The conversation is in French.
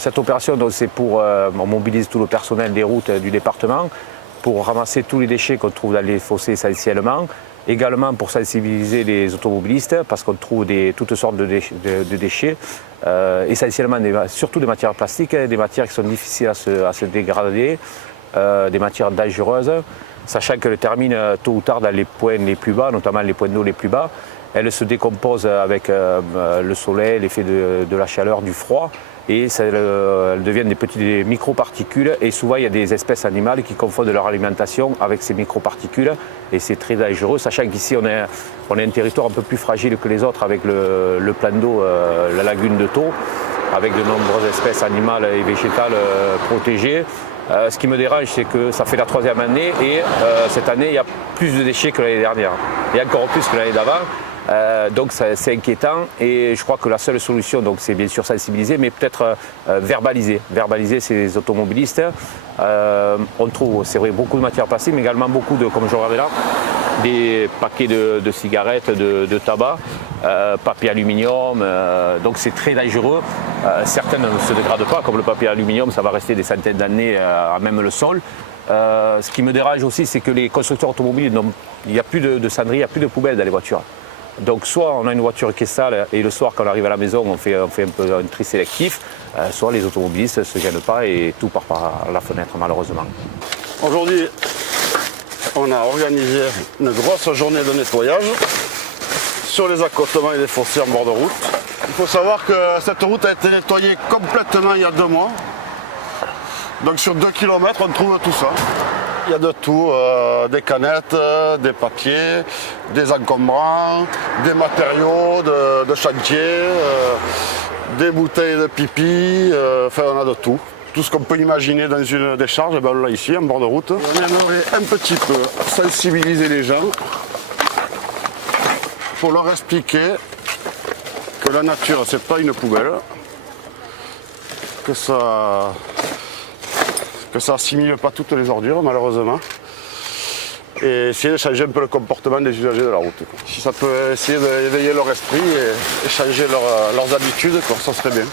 Cette opération, c'est pour on mobilise tout le personnel des routes du département pour ramasser tous les déchets qu'on trouve dans les fossés essentiellement. Également pour sensibiliser les automobilistes parce qu'on trouve toutes sortes de déchets, essentiellement surtout des matières plastiques, des matières qui sont difficiles à se dégrader, des matières dangereuses, sachant qu'elles terminent tôt ou tard dans les points les plus bas, notamment les points d'eau les plus bas. Elles se décomposent avec le soleil, l'effet de la chaleur, du froid, et elles deviennent des petites microparticules. Et souvent, il y a des espèces animales qui confondent leur alimentation avec ces microparticules, et c'est très dangereux, sachant qu'ici, on est un territoire un peu plus fragile que les autres avec le plan d'eau, la lagune de Thau, avec de nombreuses espèces animales et végétales protégées. Ce qui me dérange, c'est que ça fait la 3e année et cette année, il y a plus de déchets que l'année dernière. Et encore plus que l'année d'avant. Donc c'est inquiétant et je crois que la seule solution, c'est bien sûr sensibiliser, mais peut-être verbaliser ces automobilistes. On trouve, c'est vrai, beaucoup de matières plastiques, mais également beaucoup de, comme je regardais là, des paquets de cigarettes, de tabac, papier aluminium, donc c'est très dangereux. Certains ne se dégradent pas, comme le papier aluminium, ça va rester des centaines d'années à même le sol. Ce qui me dérange aussi, c'est que les constructeurs automobiles, il n'y a plus de cendriers, il n'y a plus de poubelles dans les voitures. Donc soit on a une voiture qui est sale et le soir quand on arrive à la maison on fait un peu un tri sélectif, soit les automobilistes ne se gênent pas et tout part par la fenêtre malheureusement. Aujourd'hui on a organisé une grosse journée de nettoyage sur les accotements et les fossés en bord de route. Il faut savoir que cette route a été nettoyée complètement il y a 2 mois. Donc sur 2 km on trouve tout ça. Il y a de tout, des canettes, des papiers, des encombrants, des matériaux de chantier, des bouteilles de pipi, enfin on a de tout. Tout ce qu'on peut imaginer dans une décharge, on l'a ici, en bord de route. On aimerait un petit peu sensibiliser les gens pour leur expliquer que la nature, c'est pas une poubelle, que ça assimile pas toutes les ordures malheureusement, et essayer de changer un peu le comportement des usagers de la route. Si ça peut essayer d'éveiller leur esprit et changer leurs habitudes, ça serait bien.